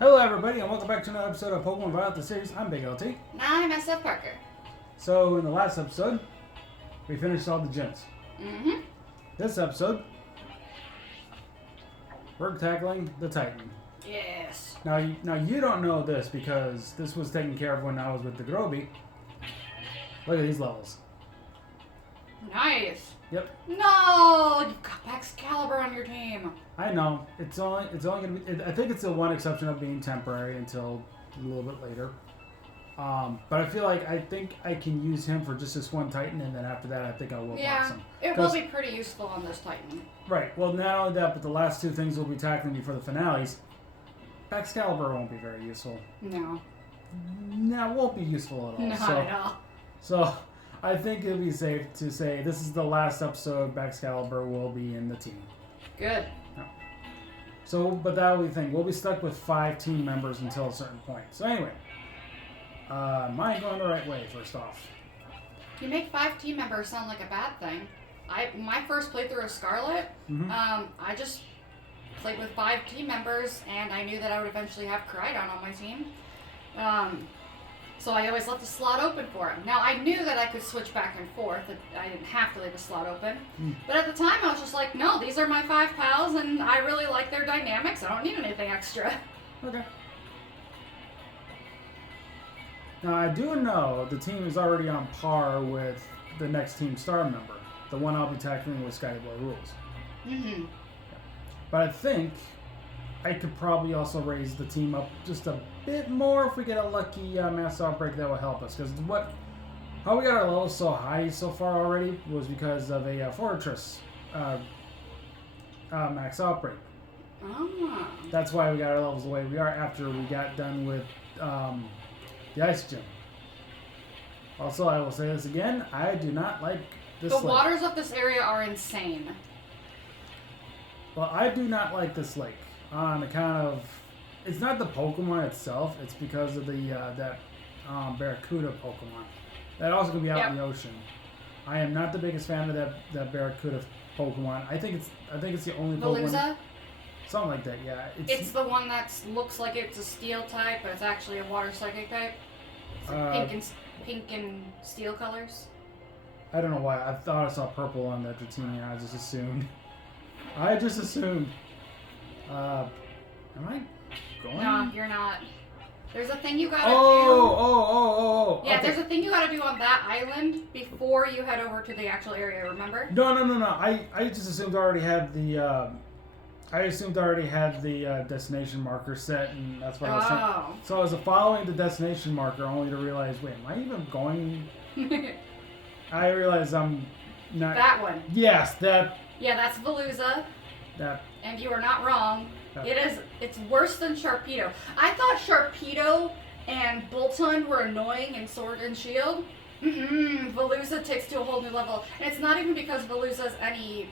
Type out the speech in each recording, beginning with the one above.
Hello everybody and welcome back to another episode of Pokemon Violet the series. I'm Big LT. And I'm SFParker. So in the last episode, we finished all the gyms. Mm-hmm. This episode, we're tackling the Titan. Yes. Now you don't know this because this was taken care of when I was with the Groby. Look at these levels. Nice. Yep. No, you've got Excalibur on your team. I know. It's only gonna be. I think it's the one exception of being temporary until a little bit later. But I feel like I think I can use him for just this one Titan, and then after that, I think I will box him. It will be pretty useful on this Titan. Right. Well, not only that, but the last two things we'll be tackling before the finales. Excalibur won't be very useful. No. No, it won't be useful at all. Not at all. So I think it'll be safe to say this is the last episode Excalibur will be in the team. Good. No. So, but that'll be the thing. We'll be stuck with 5 team members until a certain point. So anyway, am I going the right way, first off? You make 5 team members sound like a bad thing. My first playthrough of Scarlet, I just played with 5 team members, and I knew that I would eventually have Koraidon on my team. So I always left the slot open for him. Now, I knew that I could switch back and forth. That I didn't have to leave a slot open. But at the time, I was just like, no, these are my 5 pals, and I really like their dynamics. I don't need anything extra. Okay. Now, I do know the team is already on par with the next Team Star member. The one I'll be tackling with Sky Boy Rules. Mm-hmm. But I think I could probably also raise the team up just a bit more if we get a lucky mass outbreak that will help us. Because how we got our levels so high so far already was because of a Fortress max outbreak. Oh. That's why we got our levels the way we are after we got done with the Ice Gym. Also, I will say this again, I do not like this lake. The waters of this area are insane. Well, I do not like this lake on account of it's not the Pokemon itself. It's because of the that Barracuda Pokemon that also can be out in the ocean. I am not the biggest fan of that Barracuda Pokemon. I think it's the only Veluza? Pokemon. Something like that, yeah. It's the one that looks like it's a steel type, but it's actually a water psychic type. It's like pink and steel colors. I don't know why. I thought I saw purple on that Dratini. I just assumed. Am I going? No, you're not. There's a thing you gotta do. Oh. Yeah, Okay. There's a thing you gotta do on that island before you head over to the actual area, remember? No. I just assumed I already had the. Destination marker set, and that's why I was trying. So I was following the destination marker only to realize, wait, am I even going? I realized I'm not. That one. Yes, that. Yeah, that's Veluza. That. And you are not wrong. Okay. It's worse than Sharpedo. I thought Sharpedo and Boltund were annoying in Sword and Shield. Veluza takes to a whole new level. And it's not even because Veluza's any,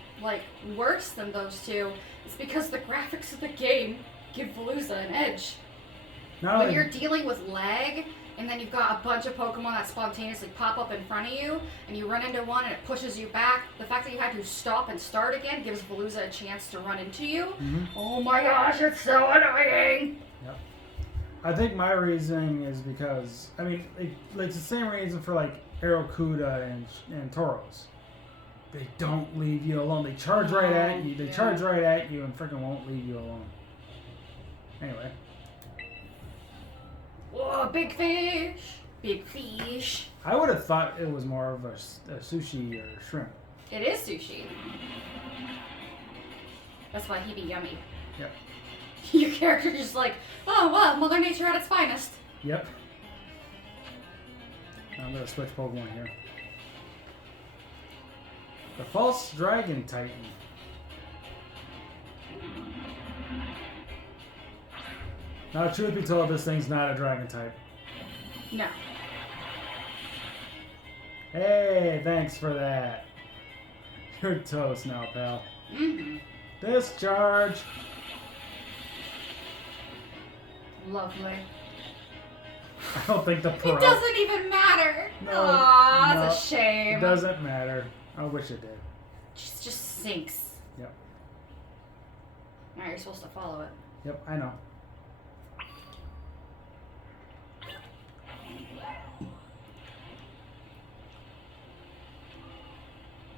worse than those two. It's because the graphics of the game give Veluza an edge. When you're dealing with lag, and then you've got a bunch of Pokemon that spontaneously pop up in front of you, and you run into one and it pushes you back, the fact that you had to stop and start again gives Veluza a chance to run into you. Oh my gosh, it's so annoying! Yep. I think my reasoning is because, it's the same reason for, Arrokuda and Tauros. They don't leave you alone. They charge right at you. They charge right at you and freaking won't leave you alone. Anyway. Whoa, big fish! Big fish. I would have thought it was more of a sushi or shrimp. It is sushi. That's why he'd be yummy. Yep. Your character's just like, oh, well, Mother Nature at its finest. Yep. I'm going to switch Pokemon here. The False Dragon Titan. Now, truth be told, this thing's not a dragon type. No. Hey, thanks for that. You're toast now, pal. Discharge. Lovely. I don't think the pro... It doesn't even matter. No, Aww, no, that's a shame. It doesn't matter. I wish it did. It just sinks. Yep. Now you're supposed to follow it. Yep, I know.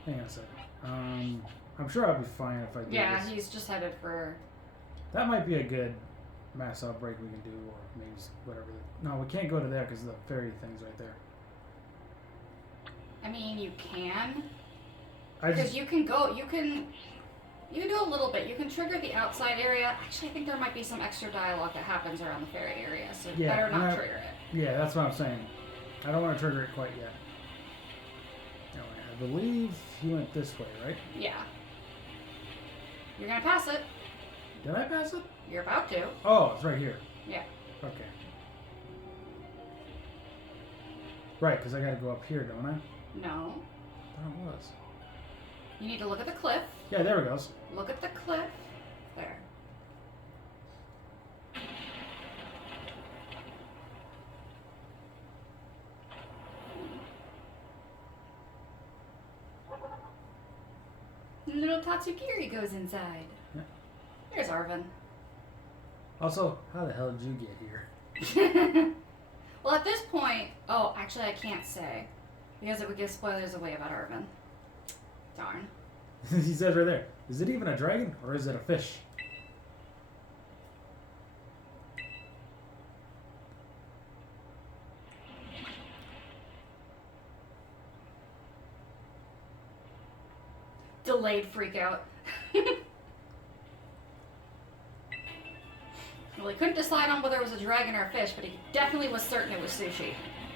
Hang on a second. I'm sure I'll be fine if I do Yeah, this. he's just headed for... That might be a good mass outbreak we can do, or maybe whatever. No, we can't go to there because the fairy thing's right there. I mean, you can. I Because just, you can go, you can do a little bit. You can trigger the outside area. Actually, I think there might be some extra dialogue that happens around the ferry area, so Yeah, better not and trigger it. yeah, that's what I'm saying. I don't want to trigger it quite yet. Anyway, I believe he went this way, right? Yeah. You're gonna pass it. Did I pass it? You're about to. Oh, it's right here. Yeah. Okay. Right, because I got to go up here, don't I? No. I thought it was. You need to look at the cliff. Yeah, there it goes. Look at the cliff. There. Little Tatsugiri goes inside. Yeah. There's Arvin. Also, how the hell did you get here? Well, at this point, oh, actually, I can't say because it would give spoilers away about Arvin. Darn. He says right there. Is it even a dragon or is it a fish?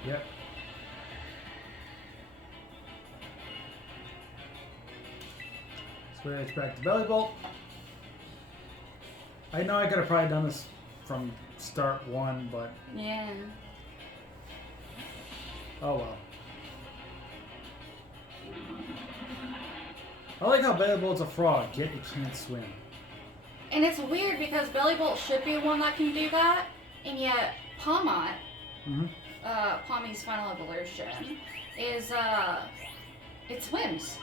Yep. Switch back to belly bolt. I know I could have probably done this from start one, but Yeah. oh well. I like how belly bolt's a frog, yet it can't swim. And it's weird because Belly Bolt should be one that can do that, and yet Pawmot, Mm-hmm. Pawmi's final evolution, is it swims.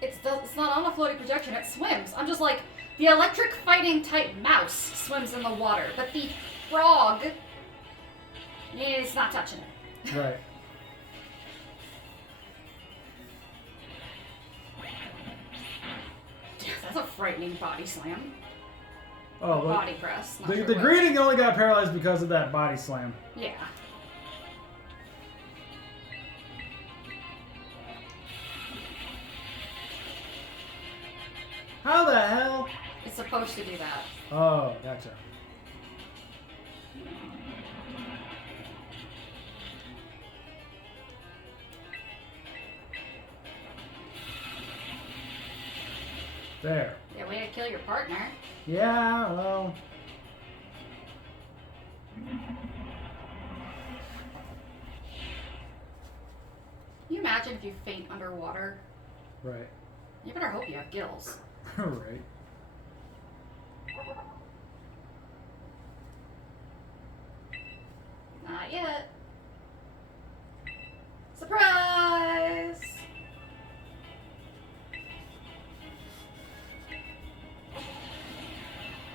It's not on a floating projection. It swims. I'm just like, the electric fighting type mouse swims in the water, but the frog is not touching it. Right. That's a frightening body slam. Oh, but Body press. Not the sure the what. greeting only got paralyzed because of that body slam. Yeah. How the hell? It's supposed to do that. Oh, gotcha. There. Yeah, way to kill your partner. Yeah, well. Can you imagine if you faint underwater? Right. You better hope you have gills. Right. Not yet. Surprise!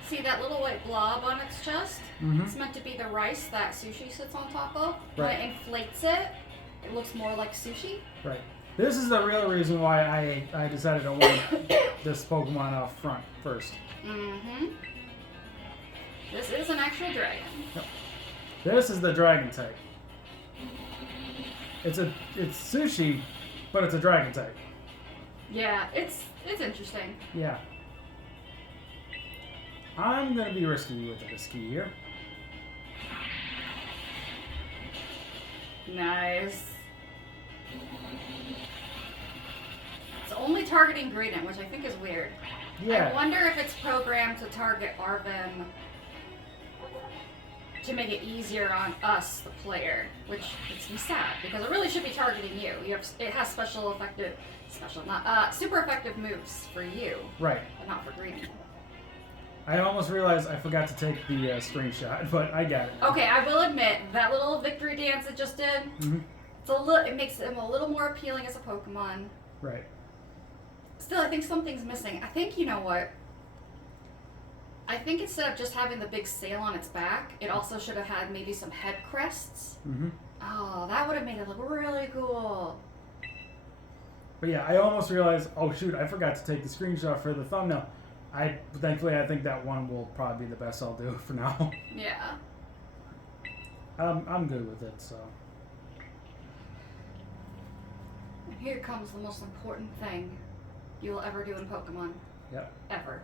See that little white blob on its chest? Mm-hmm. It's meant to be the rice that sushi sits on top of. Right. When it inflates it, it looks more like sushi. Right. This is the real reason why I decided to want this Pokemon up front first. Mm-hmm. This is an actual dragon. This is the dragon type. It's sushi, but it's a dragon type. Yeah, it's interesting. Yeah. I'm gonna be risky with the ski here. Nice. It's only targeting Greedent, which I think is weird. Yeah. I wonder if it's programmed to target Arvin to make it easier on us, the player, which makes me sad because it really should be targeting you. It has super effective moves for you, Right. but not for Greedent. I almost realized I forgot to take the screenshot, but I got it. Okay, I will admit that little victory dance it just did. Mm-hmm. It makes him a little more appealing as a Pokemon. Right. Still, I think something's missing. I think, you know what? I think instead of just having the big sail on its back, it also should have had maybe some head crests. Mm-hmm. Oh, that would have made it look really cool. But yeah, I almost realized, oh shoot, I forgot to take the screenshot for the thumbnail. Thankfully, I think that one will probably be the best I'll do for now. Yeah. I'm good with it, so. And here comes the most important thing you will ever do in Pokemon. Yep. Ever.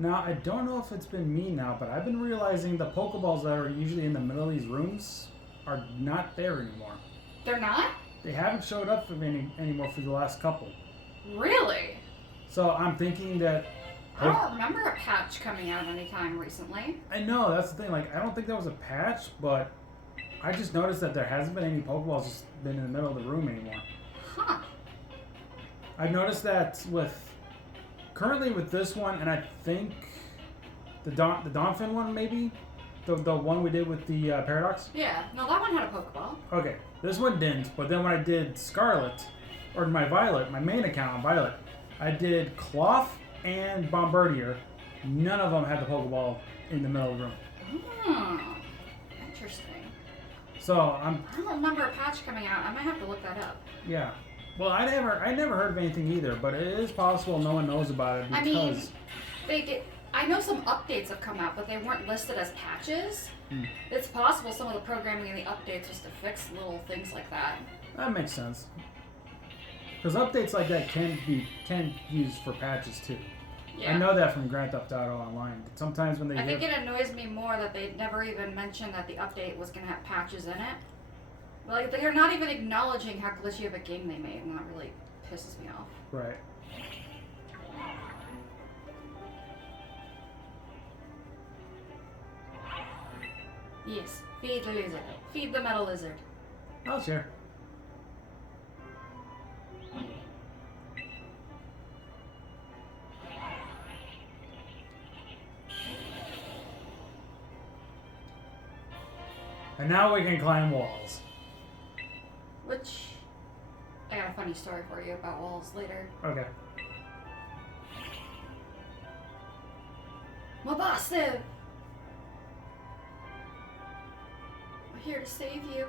Now, I don't know if it's been me now, but I've been realizing the Pokeballs that are usually in the middle of these rooms are not there anymore. They're not? They haven't showed up for me anymore for the last couple. Really? So I'm thinking that... I don't remember a patch coming out anytime recently. I know, that's the thing. Like, I don't think that was a patch, but I just noticed that there hasn't been any Pokeballs just been in the middle of the room anymore. Huh. I've noticed that currently with this one, and I think the Donphin one maybe, the one we did with the Paradox. Yeah. No, that one had a Pokeball. Okay, this one didn't. But then when I did Scarlet, or my Violet, my main account on Violet, I did Cloth and Bombardier. None of them had the Pokeball in the middle of the room. Hmm. Interesting. So I don't remember a patch coming out. I might have to look that up. yeah. Well, I never heard of anything either, but it is possible no one knows about it because... I mean, they did. I know some updates have come out, but they weren't listed as patches. It's possible some of the programming in the updates was to fix little things like that. That makes sense. Because updates like that can be used for patches too. Yeah. I know that from Grand Theft Auto Online. Sometimes when they I think it annoys me more that they never even mentioned that the update was going to have patches in it. Like, they're not even acknowledging how glitchy of a game they made, and that really pisses me off. Right. Yes, feed the lizard. Feed the metal lizard. I'll share. And now we can climb walls. Which, I got a funny story for you about walls later. Okay. Mabostive! I'm here to save you.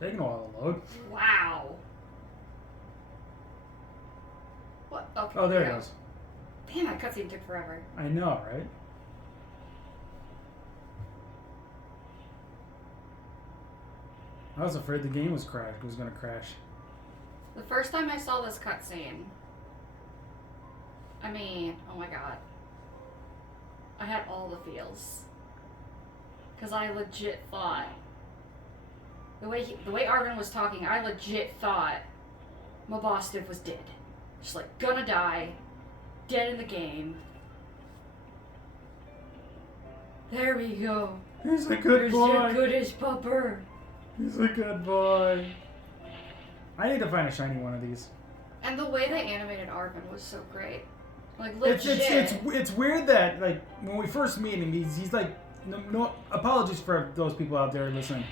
Taking a while to load. Wow. What? Okay. Oh, there it goes. Damn, that cutscene took forever. I know, right? I was afraid the game was going to crash. The first time I saw this cutscene, I mean, oh my god. I had all the feels. Because I legit thought, the way Arvin was talking, I legit thought Mabostive was dead. Just like, gonna die, dead in the game. There we go. He's a good boy. There's your goodish pupper. He's a good boy. I need to find a shiny one of these. And the way they animated Arvin was so great. Like, legit. It's weird that, like, when we first meet him, he's like, no apologies for those people out there listening.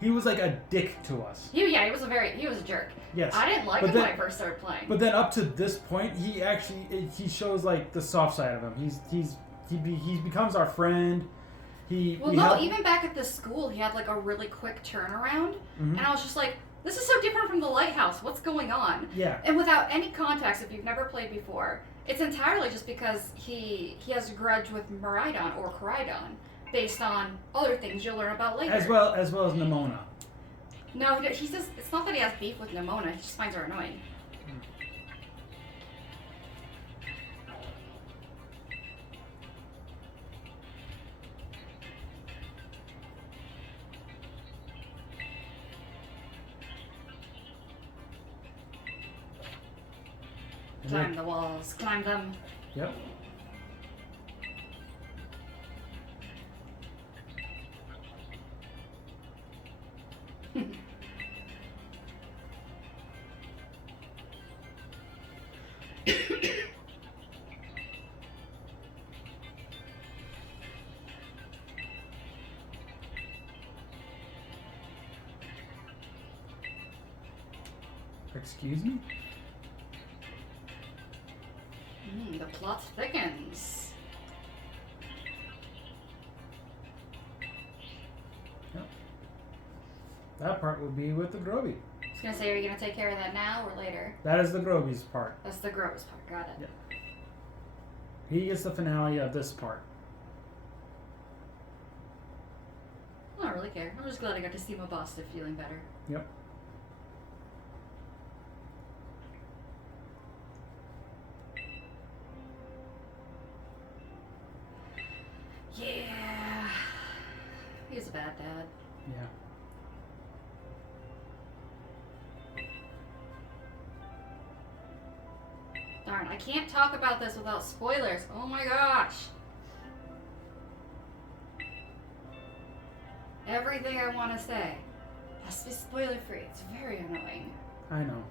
He was like a dick to us. He was a jerk. Yes. I didn't like him when I first started playing. But then up to this point, he shows like the soft side of him. He becomes our friend. Even back at the school, he had like a really quick turnaround, and I was just like, this is so different from the lighthouse. What's going on? Yeah. And without any context, if you've never played before, it's entirely just because he has a grudge with Miraidon or Koraidon, based on other things you'll learn about later. As well as Nimona. No, he says it's not that he has beef with Nimona. He just finds her annoying. Climb the walls. Climb them. Yep. Excuse me? The plot thickens. Yep. That part would be with the Groby. I was gonna say, are you gonna take care of that now or later? That is the Groby's part. That's the gross part. Got it. Yep. He gets the finale of this part. I don't really care. I'm just glad I got to see my boss feeling better. Yep. Yeah. He's a bad dad. Yeah. Darn, I can't talk about this without spoilers. Oh my gosh. Everything I want to say has to be spoiler free. It's very annoying. I know.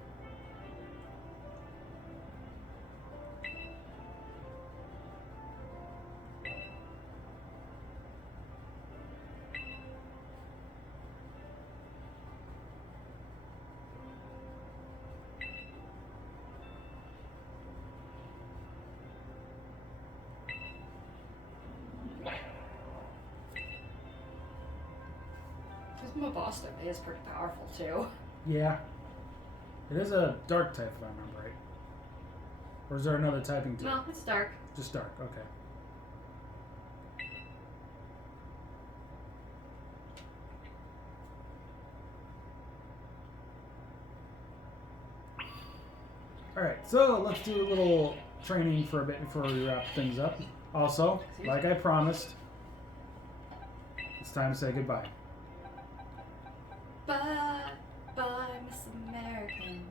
My boss is pretty powerful too. Yeah. It is a dark type, if I remember right. Or is there another typing to it? No, it's dark. Just dark, okay. Alright, so let's do a little training for a bit before we wrap things up. Also, like I promised, it's time to say goodbye. Bye, bye, Miss American.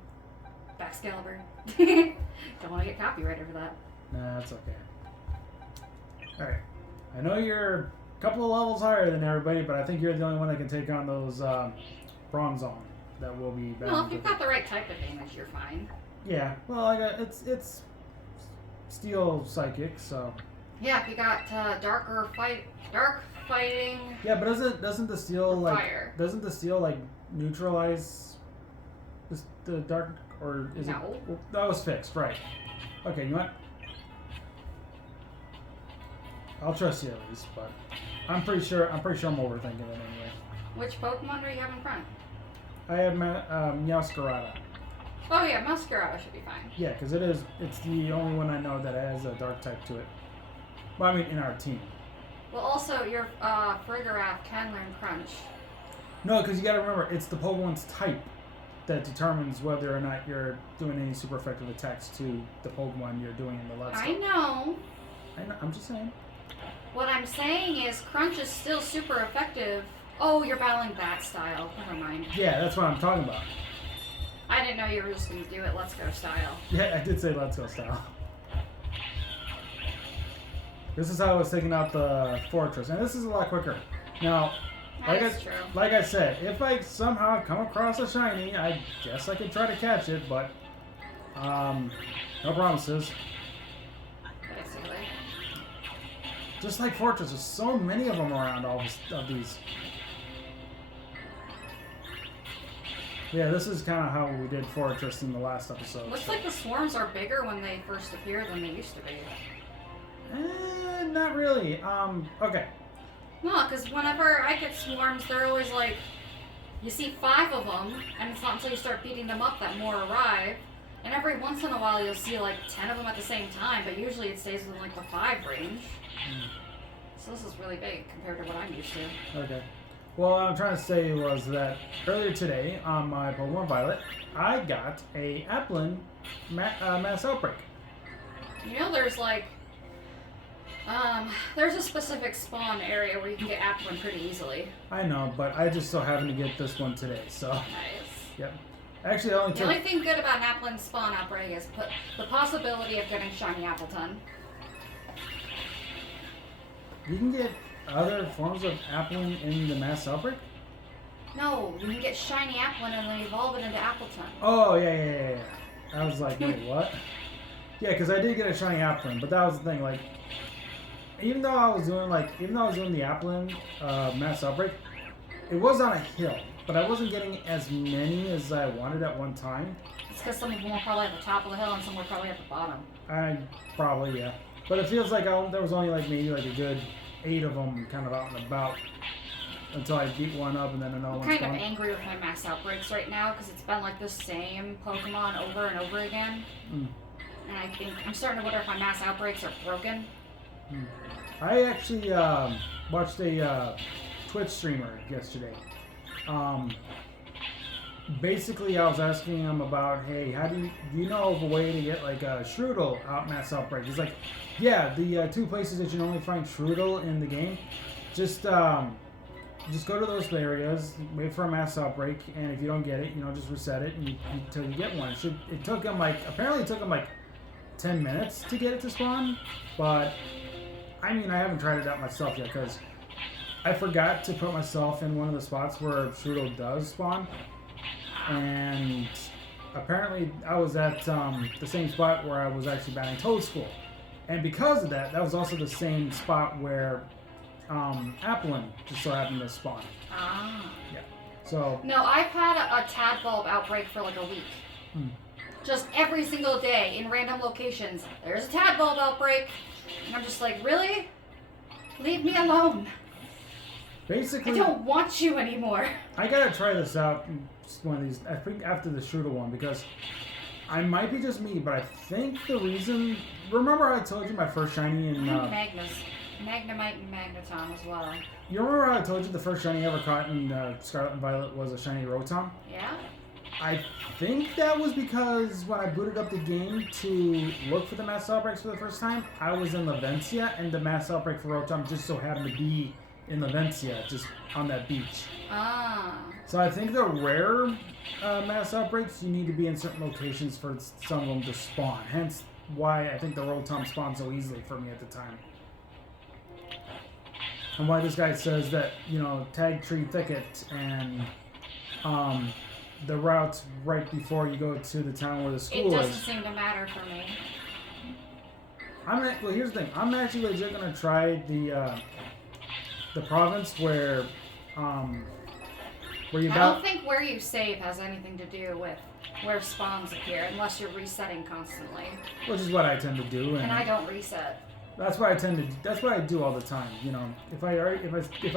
Excalibur. Don't want to get copyrighted for that. Nah, that's okay. Alright. I know you're a couple of levels higher than everybody, but I think you're the only one that can take on those bronze on that will be better. Well, if you've got the right type of damage, you're fine. Yeah, well, I got it's steel psychic, so. Yeah, if you got dark fighting. Yeah, but doesn't the steel like fire. Doesn't the steel like neutralize the dark, or is No. it? Well, that was fixed, right? Okay, you know what? I'll trust you at least, but I'm pretty sure I'm overthinking it anyway. Which Pokemon do you have in front? I have Meowscarada. Oh yeah, Masquerada should be fine. Yeah, because it's the only one I know that has a dark type to it. Well, I mean, in our team. Well, also your Frigoraph can learn Crunch. No, because you got to remember, it's the Pokemon's type that determines whether or not you're doing any super effective attacks to the Pokemon you're doing in the Let's Go. I know. I'm just saying. What I'm saying is Crunch is still super effective. Oh, you're battling that style. Never mind. Yeah, that's what I'm talking about. I didn't know you were just going to do it Let's Go style. Yeah, I did say Let's Go style. This is how I was taking out the fortress, and this is a lot quicker. Now, That's true. like I said, if I somehow come across a shiny, I guess I could try to catch it, but no promises. Basically. Just like Fortress, there's so many of them around, all of these. Yeah, this is kind of how we did Fortress in the last episode. Looks like the swarms are bigger when they first appear than they used to be. Not really. Okay. No, because whenever I get swarms, they're always like, you see 5 of them, and it's not until you start beating them up that more arrive. And every once in a while, you'll see like 10 of them at the same time, but usually it stays within like the 5 range. So this is really big compared to what I'm used to. Okay. Well, what I'm trying to say was that earlier today on my Pokemon Violet, I got a Applin mass outbreak. You know, there's like, there's a specific spawn area where you can get Applin pretty easily. I know, but I just so happened to get this one today, so. Nice. Yep. Actually, I only The took... only thing good about an Applin spawn outbreak is the possibility of getting shiny Appleton. You can get other forms of Applin in the mass outbreak? No, you can get shiny Applin and then evolve it into Appleton. Oh, yeah. I was like, wait, what? Yeah, because I did get a shiny Applin, but that was the thing, like, even though I was doing the Applin mass outbreak, it was on a hill, but I wasn't getting as many as I wanted at one time. It's because some of them were probably at the top of the hill and some were probably at the bottom. Probably, yeah. But it feels like there was only maybe a good 8 of them kind of out and about until I beat one up and then another one. I'm kind of angry with my mass outbreaks right now because it's been like the same Pokemon over and over again. And I think I'm starting to wonder if my mass outbreaks are broken. I actually watched a Twitch streamer yesterday. Basically, I was asking him about, hey, do you know of a way to get like a Shroodle out mass outbreak? He's like, yeah, the 2 places that you can only find Shroodle in the game, just go to those areas, wait for a mass outbreak, and if you don't get it, just reset it until you get one. It took him apparently it took him 10 minutes to get it to spawn, but I mean, I haven't tried it out myself yet because I forgot to put myself in one of the spots where Shroodle does spawn, and apparently I was at the same spot where I was actually battling Toadstool, and because of that, that was also the same spot where Applin just so happened to spawn. Yeah. So. No, I've had a Tadbulb outbreak for like a week. Just every single day in random locations. There's a Tadbulb outbreak. And I'm just like, really? Leave me alone. Basically. I don't want you anymore. I gotta try this out one of these, I think after the Shooter one, because I might be just me, but I think the reason. Remember I told you my first shiny in. Magnemite and Magneton as well. You remember how I told you the first shiny I ever caught in Scarlet and Violet was a shiny Rotom? Yeah. I think that was because when I booted up the game to look for the mass outbreaks for the first time, I was in Lavencia, and the mass outbreak for Rotom just so happened to be in Lavencia, just on that beach. So I think the rare mass outbreaks, you need to be in certain locations for some of them to spawn. Hence why I think the Rotom spawned so easily for me at the time. And why this guy says that, Tag Tree Thicket and the route right before you go to the town where the school is. It doesn't seem to matter for me. Well, here's the thing. I'm actually legit going to try the province where you I don't think where you save has anything to do with where spawns appear, unless you're resetting constantly. Which is what I tend to do. And I don't reset. That's what I tend to. That's what I do all the time. If I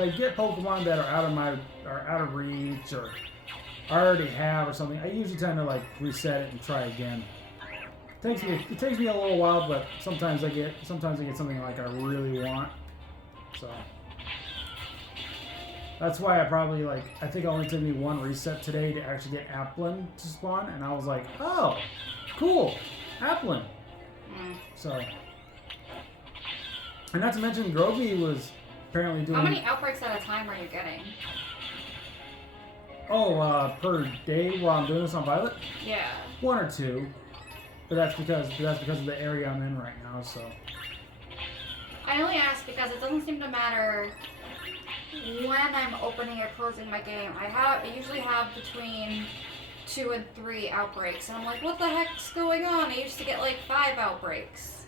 get Pokemon that are out of reach or I already have or something, I usually tend to reset it and try again. It takes me a little while, but sometimes I get something I really want. So that's why I probably I think it only took me one reset today to actually get Applin to spawn, and I was like, oh, cool, Applin. So. And not to mention, Grovey was apparently doing... How many outbreaks at a time are you getting? Oh, per day while I'm doing this on Violet? Yeah. 1 or 2. But that's because of the area I'm in right now, so... I only ask because it doesn't seem to matter when I'm opening or closing my game. I usually have between 2 and 3 outbreaks. And I'm like, what the heck's going on? I used to get 5 outbreaks.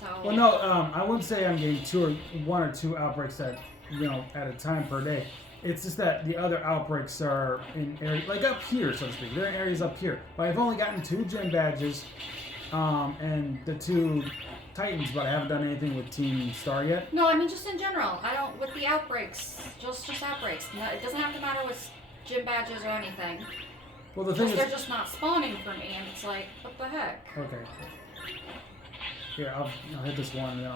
So. Well, no, I wouldn't say I'm getting 1 or 2 outbreaks at a time per day. It's just that the other outbreaks are in areas up here, so to speak. They're in areas up here. But I've only gotten 2 gym badges, and the 2 Titans, but I haven't done anything with Team Star yet. No, I mean just in general. I don't with the outbreaks. Just outbreaks. No, it doesn't have to matter with gym badges or anything. Well, the thing is, they're just not spawning for me, and it's like, what the heck? Okay. Here, I'll hit this one, and then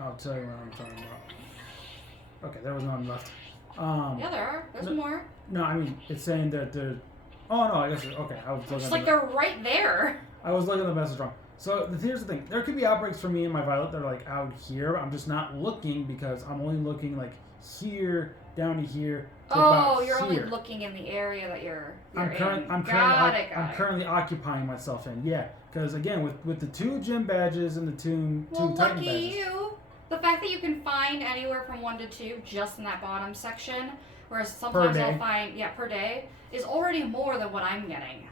I'll tell you what I'm talking about. Okay, there was none left. Yeah, there are. There's more. No, I mean, it's saying that the... Oh, no, I guess... Okay, I was looking It's at like they're right there. I was looking at the message wrong. So here's the thing. There could be outbreaks for me and my Violet that are like out here. I'm just not looking because I'm only looking like here, down to here, to about you're here. only looking in the area that you're I'm in. currently occupying myself in. Yeah, because again, with the 2 gym badges and the two Titan lucky badges. you. The fact that you can find anywhere from 1 to 2 just in that bottom section, whereas sometimes I'll find per day, is already more than what I'm getting.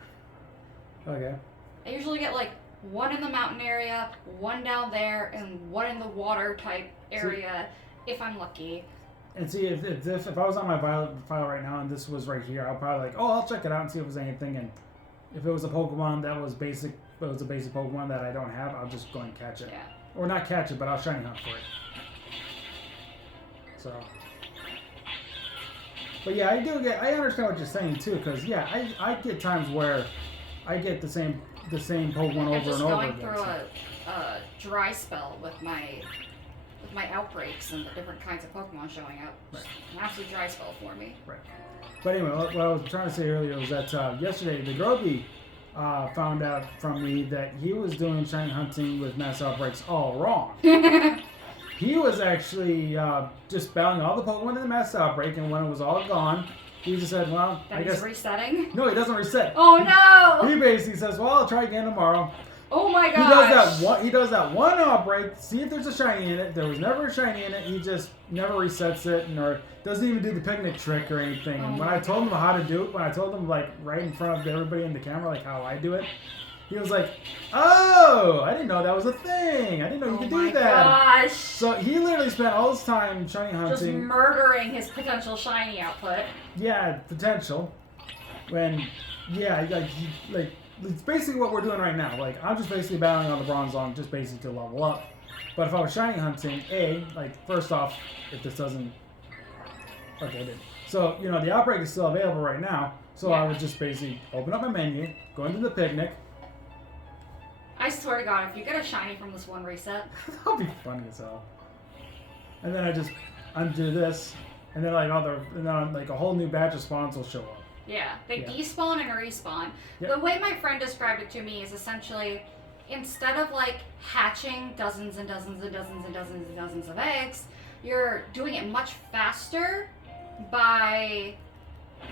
Okay. I usually get like 1 in the mountain area, 1 down there, and 1 in the water type area, if I'm lucky. And see, if I was on my Violet file right now and this was right here, I'll probably like, I'll check it out and see if there's anything. And if it was a Pokemon that was basic, but it was a basic Pokemon that I don't have, I'll just go and catch it. Yeah. Or not catch it, but I'll shiny hunt for it. So. But yeah, I understand what you're saying too, because yeah, I get times where I get the same Pokemon over and over again. I'm just going through a dry spell with my outbreaks and the different kinds of Pokemon showing up. Right. An absolute dry spell for me. Right. But anyway, what I was trying to say earlier was that yesterday the Groby found out from me that he was doing shiny hunting with mass outbreaks all wrong. He was actually just battling all the Pokemon in the mass outbreak, and when it was all gone, he just said, well, I guess... He's resetting? No, he doesn't reset. Oh, no! He basically says, well, I'll try again tomorrow. Oh, my gosh. He does that one outbreak, see if there's a shiny in it. There was never a shiny in it. He just never resets it, or doesn't even do the picnic trick or anything. And when I told him how to do it, when I told him, like, right in front of everybody in the camera, like, how I do it, he was like, oh, I didn't know that was a thing. I didn't know you could do that. Gosh. So he literally spent all his time shiny hunting. Just murdering his potential shiny output. Yeah, potential. When, yeah, like it's basically what we're doing right now. Like, I'm just basically battling on the Bronzong just basically to level up. But if I was shiny hunting, first off, if this doesn't... Okay, it did. So, the outbreak is still available right now. So I would just basically open up my menu, go into the picnic. I swear to God, if you get a shiny from this one reset... That'll be funny as hell. And then I just undo this, and then like a whole new batch of spawns will show up. Yeah, they despawn and respawn. Yep. The way my friend described it to me is essentially, instead of like hatching dozens and dozens and dozens and dozens and dozens of eggs, you're doing it much faster by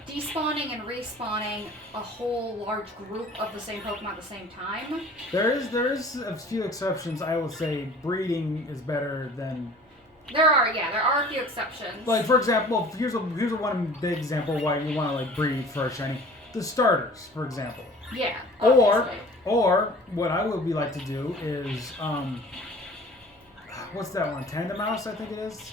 despawning and respawning a whole large group of the same Pokemon at the same time. There is a few exceptions. I will say breeding is better than... There are a few exceptions. Like, for example, here's one big example why you want to like breed for a shiny. The starters, for example. Yeah. Or what I would be like to do is what's that one? Tandemaus, I think it is.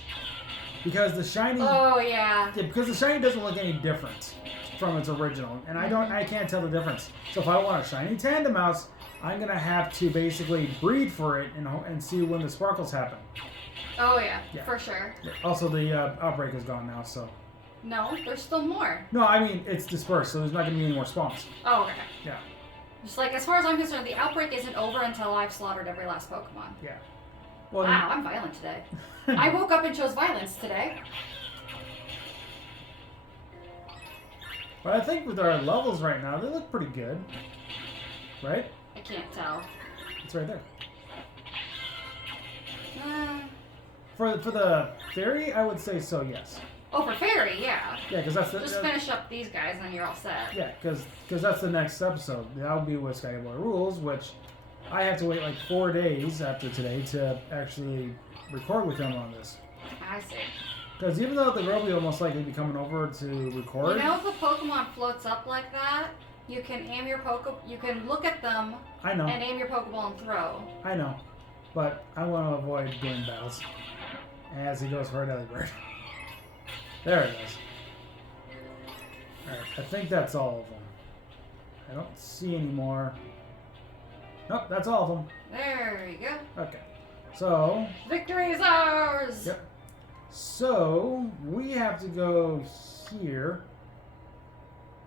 Because the shiny. Oh yeah. Because the shiny doesn't look any different from its original, and I can't tell the difference. So if I want a shiny Tandemaus, I'm gonna have to basically breed for it and see when the sparkles happen. Oh yeah, for sure. Also, the outbreak is gone now, so. No, there's still more. No, I mean it's dispersed, so there's not gonna be any more spawns. Oh okay. Yeah. Just like as far as I'm concerned, the outbreak isn't over until I've slaughtered every last Pokemon. Yeah. Well, wow, I'm violent today. I woke up and chose violence today. But I think with our levels right now, they look pretty good. Right? I can't tell. It's right there. For For the fairy, I would say so, yes. Oh, for fairy, yeah. Yeah, because that's the... Just finish up these guys and then you're all set. Yeah, because that's the next episode. That'll be with Skyboy Rules, which I have to wait like 4 days after today to actually record with him on this. I see. Because even though the Groby will most likely be coming over to record... You know, if a Pokemon floats up like that, you can aim your you can look at them I know. And aim your Pokeball and throw. I know. But I want to avoid doing battles. As he goes for a Delibird. There it is. Alright, I think that's all of them. I don't see any more. Nope, that's all of them. There you go. Okay. So... Victory is ours! Yep. So, we have to go here.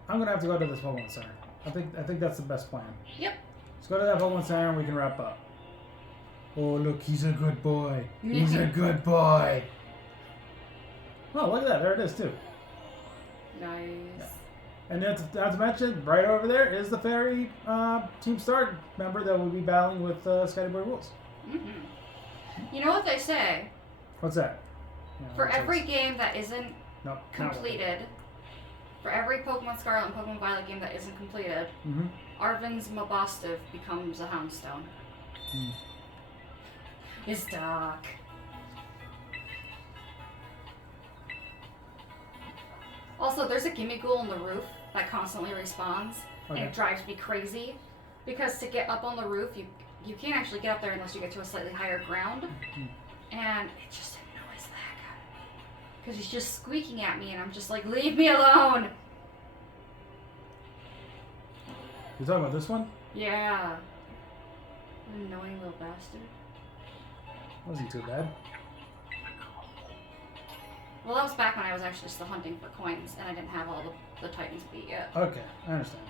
I'm going to have to go to this Pokemon Center. I think that's the best plan. Yep. Let's go to that Pokemon Center and we can wrap up. Oh, look, he's a good boy. He's a good boy. Oh, look at that. There it is, too. Nice. Yeah. And not to mention, right over there is the Fairy Team Star member that will be battling with Sky Boy Rules. Mm-hmm. You know what they say? What's that? For every game that isn't Nope, completed, for every Pokemon Scarlet and Pokemon Violet game that isn't completed, Arvin's Mabostiv becomes a Houndstone. It's dark. Also, there's a Gimmighoul on the roof that constantly respawns, and it drives me crazy. Because to get up on the roof, you can't actually get up there unless you get to a slightly higher ground. And it just annoys the heck out of me. Because he's just squeaking at me, and I'm just like, leave me alone! You talking about this one? Yeah. Annoying little bastard. Wasn't too bad. Well, that was back when I was actually still hunting for coins, and I didn't have all the Titans beat yet. Okay, I understand.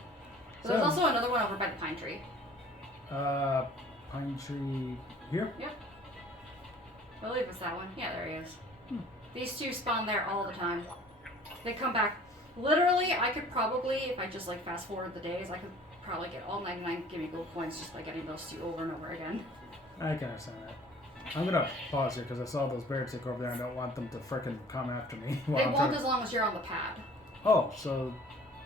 So there's also another one over by the pine tree. Pine tree here? Yep. I believe it's that one. Yeah, there he is. These two spawn there all the time. They come back. Literally, I could probably, if I just like fast forward the days, I could probably get all 99 Gimmighoul coins just by getting those two over and over again. I can understand that. I'm gonna pause here because I saw those bear tick over there. I don't want them to frickin' come after me. They won't as long as you're on the pad. Oh, so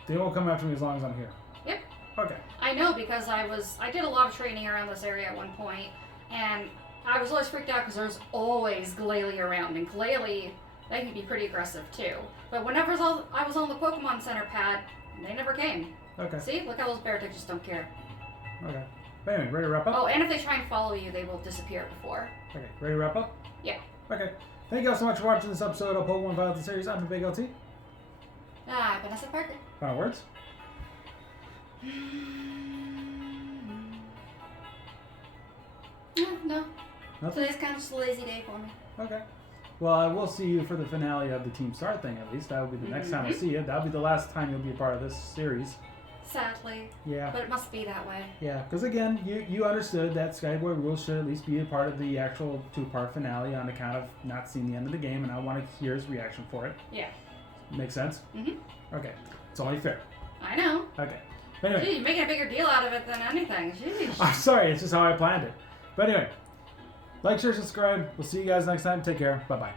they won't come after me as long as I'm here. Yep. Okay. I know because I did a lot of training around this area at one point, and I was always freaked out because there's always Glalie around, and Glalie, they can be pretty aggressive too. But whenever I was on the Pokemon Center pad, they never came. Okay. See? Look how those bear ticks just don't care. Okay. But anyway, ready to wrap up? Oh, and if they try and follow you, they will disappear before. Okay, ready to wrap up? Yeah. Okay. Thank you all so much for watching this episode of Pokemon Violet series. I'm the Big LT. I've been SFParker. Final words? No. Nothing? Today's kind of just a lazy day for me. Okay. Well, I will see you for the finale of the Team Star thing, at least. That will be the next time I see you. That'll be the last time you'll be a part of this series. Sadly. Yeah. But it must be that way. Yeah, because again, you understood that Skyboy Rules should at least be a part of the actual two-part finale on account of not seeing the end of the game, and I want to hear his reaction for it. Yeah. Make sense? Okay. It's only fair. I know. Okay. But anyway. Gee, you're making a bigger deal out of it than anything. Jeez. I'm sorry, it's just how I planned it. But anyway, like, share, subscribe. We'll see you guys next time. Take care. Bye-bye.